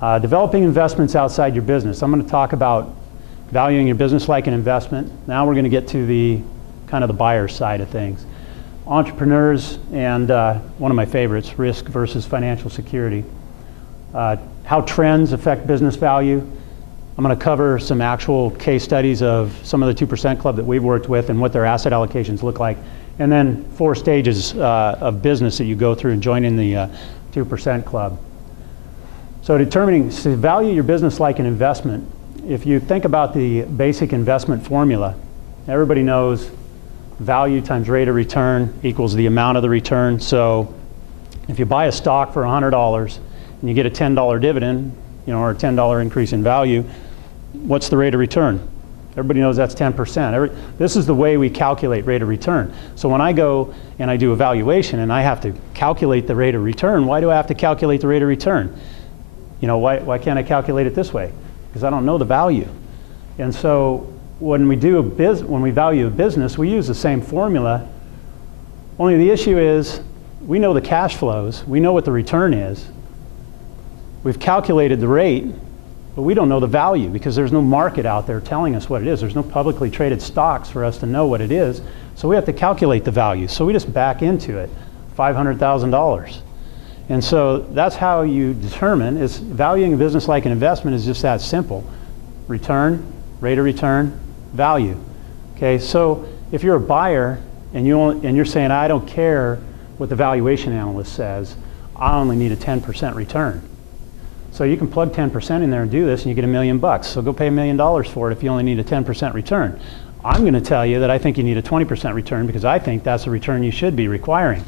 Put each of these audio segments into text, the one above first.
Developing investments outside your business. I'm going to talk about valuing your business like an investment. Now we're going to get to the kind of the buyer side of things. Entrepreneurs and one of my favorites, risk versus financial security. How trends affect business value. I'm going to cover some actual case studies of some of the 2% Club that we've worked with and what their asset allocations look like. And then 4 stages of business that you go through in joining the 2% Club. So to value your business like an investment, if you think about the basic investment formula, everybody knows value times rate of return equals the amount of the return. So if you buy a stock for $100 and you get a $10 dividend, or a $10 increase in value, what's the rate of return? Everybody knows that's 10%. This is the way we calculate rate of return. So when I go and I do a valuation and I have to calculate the rate of return, why do I have to calculate the rate of return? Why can't I calculate it this way? Because I don't know the value. And so when we value a business, we use the same formula. Only the issue is we know the cash flows, we know what the return is. We've calculated the rate, but we don't know the value because there's no market out there telling us what it is. There's no publicly traded stocks for us to know what it is. So we have to calculate the value. So we just back into it, $500,000. And so that's how you determine, is valuing a business like an investment is just that simple. Return, rate of return, value. Okay, so if you're a buyer and you're saying, I don't care what the valuation analyst says, I only need a 10% return. So you can plug 10% in there and do this and you get $1 million. So go pay $1 million for it if you only need a 10% return. I'm going to tell you that I think you need a 20% return because I think that's the return you should be requiring.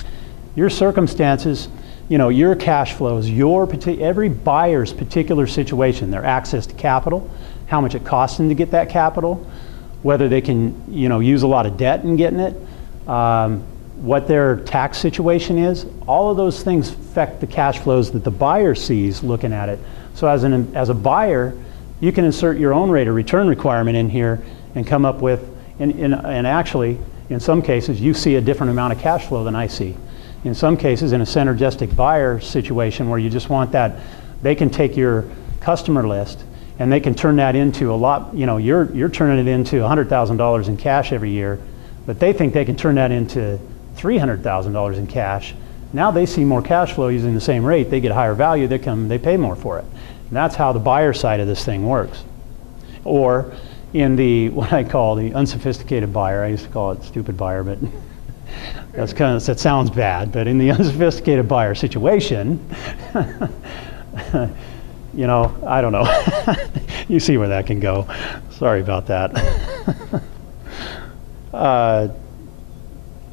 Your circumstances, your cash flows, every buyer's particular situation, their access to capital, how much it costs them to get that capital, whether they can use a lot of debt in getting it, what their tax situation is, all of those things affect the cash flows that the buyer sees looking at it. So as a buyer, you can insert your own rate of return requirement in here and come up with, and actually, in some cases, you see a different amount of cash flow than I see. In some cases, in a synergistic buyer situation where you just want that, they can take your customer list and they can turn that into a lot, you're turning it into $100,000 in cash every year, but they think they can turn that into $300,000 in cash. Now they see more cash flow using the same rate, they get higher value, they pay more for it. And that's how the buyer side of this thing works. Or in what I call the unsophisticated buyer, I used to call it stupid buyer, but that sounds bad, but in the unsophisticated buyer situation, I don't know. You see where that can go. Sorry about that.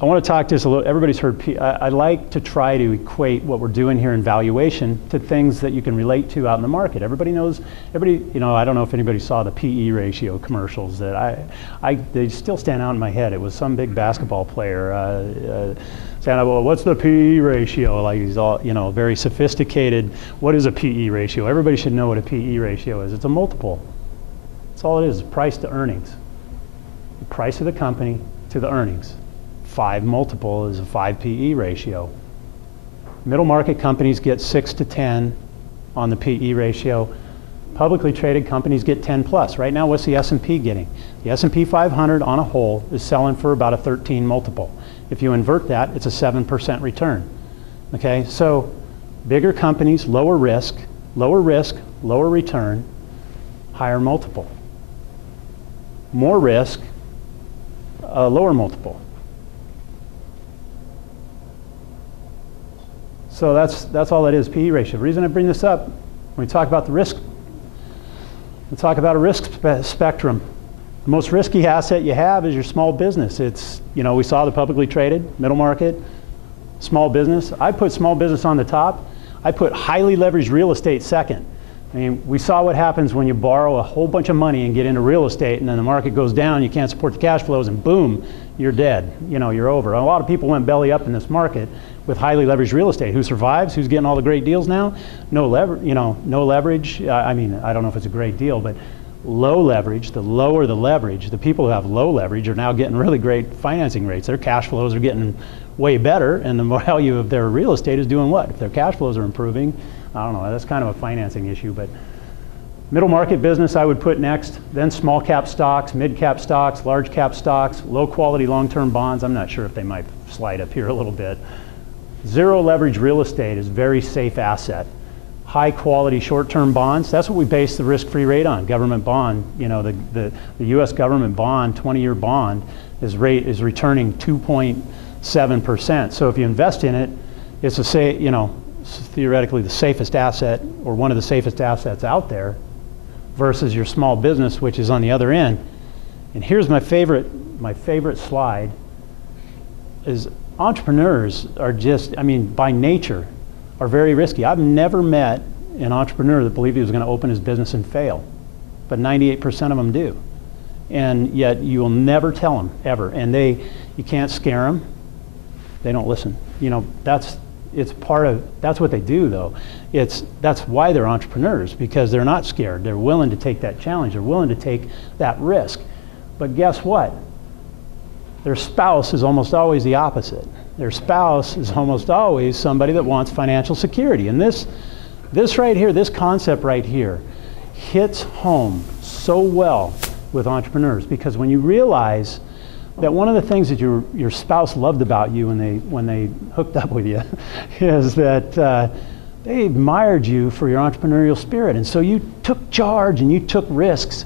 I want to talk to us a little, everybody's heard, I like to try to equate what we're doing here in valuation to things that you can relate to out in the market. Everybody knows, I don't know if anybody saw the PE ratio commercials that they still stand out in my head. It was some big basketball player saying, well, what's the PE ratio? Like he's all, very sophisticated. What is a PE ratio? Everybody should know what a PE ratio is. It's a multiple. That's all it is, price to earnings. The price of the company to the earnings. 5 multiple is a 5 PE ratio. Middle market companies get 6 to 10 on the PE ratio. Publicly traded companies get 10 plus. Right now, what's the S&P getting? The S&P 500 on a whole is selling for about a 13 multiple. If you invert that, it's a 7% return. Okay, so bigger companies, lower risk, lower return, higher multiple. More risk, lower multiple. So that's all it is, PE ratio. The reason I bring this up, when we talk about the risk, we talk about a risk spectrum. The most risky asset you have is your small business. It's, we saw the publicly traded, middle market, small business. I put small business on the top. I put highly leveraged real estate second. I mean, we saw what happens when you borrow a whole bunch of money and get into real estate and then the market goes down, you can't support the cash flows, and boom, you're dead. You're over. A lot of people went belly up in this market with highly leveraged real estate. Who survives? Who's getting all the great deals now? No leverage. I mean, I don't know if it's a great deal, but low leverage, the lower the leverage, the people who have low leverage are now getting really great financing rates. Their cash flows are getting way better, and the value of their real estate is doing what? If their cash flows are improving, I don't know, that's kind of a financing issue, but middle market business I would put next, then small cap stocks, mid cap stocks, large cap stocks, low quality long-term bonds. I'm not sure if they might slide up here a little bit. Zero leverage real estate is a very safe asset. High quality short-term bonds, that's what we base the risk-free rate on. Government bond, you know, the US government bond, 20-year bond is returning 2.7%. So if you invest in it, it's theoretically the safest asset, or one of the safest assets out there, versus your small business, which is on the other end. And here's my favorite slide, is entrepreneurs are just, I mean, by nature, are very risky. I've never met an entrepreneur that believed he was going to open his business and fail, but 98% of them do. And yet you will never tell them, ever. And you can't scare them. They don't listen. You know, that's what they do, though. That's why they're entrepreneurs, because they're not scared. They're willing to take that challenge. They're willing to take that risk. But guess what? Their spouse is almost always the opposite. Their spouse is almost always somebody that wants financial security. And this right here, this concept right here, hits home so well with entrepreneurs, because when you realize that one of the things that your spouse loved about you when they hooked up with you is that they admired you for your entrepreneurial spirit. And so you took charge and you took risks.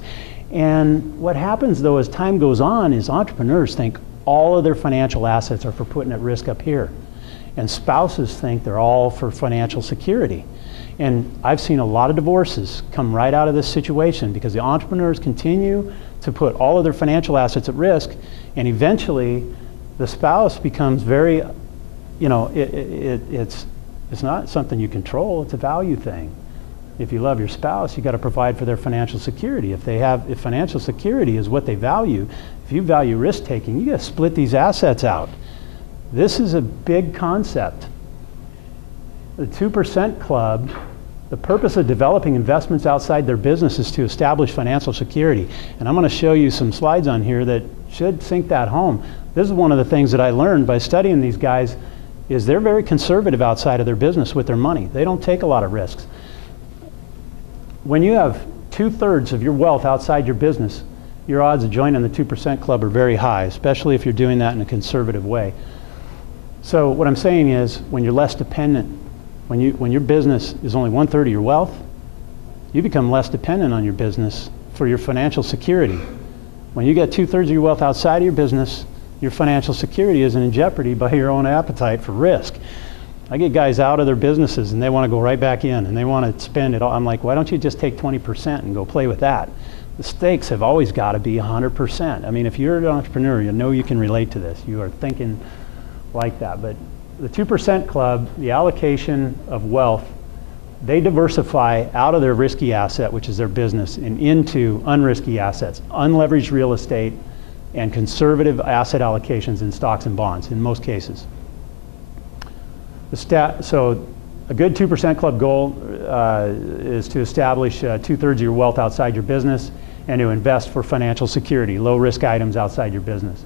And what happens, though, as time goes on, is entrepreneurs think all of their financial assets are for putting at risk up here. And spouses think they're all for financial security. And I've seen a lot of divorces come right out of this situation, because the entrepreneurs continue to put all of their financial assets at risk, and eventually the spouse becomes very, you know, it's not something you control, it's a value thing. If you love your spouse, you got to provide for their financial security. If financial security is what they value, if you value risk taking, you got to split these assets out. This is a big concept. The 2% Club, the purpose of developing investments outside their business is to establish financial security. And I'm going to show you some slides on here that should sink that home. This is one of the things that I learned by studying these guys, is they're very conservative outside of their business with their money. They don't take a lot of risks. When you have 2/3 of your wealth outside your business, your odds of joining the 2% Club are very high, especially if you're doing that in a conservative way. So what I'm saying is, when you're less dependent, when your business is only 1/3 of your wealth, you become less dependent on your business for your financial security. When you get 2/3 of your wealth outside of your business, your financial security isn't in jeopardy by your own appetite for risk. I get guys out of their businesses and they want to go right back in and they want to spend it all. I'm like, why don't you just take 20% and go play with that? The stakes have always got to be 100%. I mean, if you're an entrepreneur, you know you can relate to this. You are thinking like that. But the 2% Club, the allocation of wealth, they diversify out of their risky asset, which is their business, and into unrisky assets, unleveraged real estate, and conservative asset allocations in stocks and bonds in most cases. So a good 2% Club goal is to establish 2/3 of your wealth outside your business and to invest for financial security, low risk items outside your business.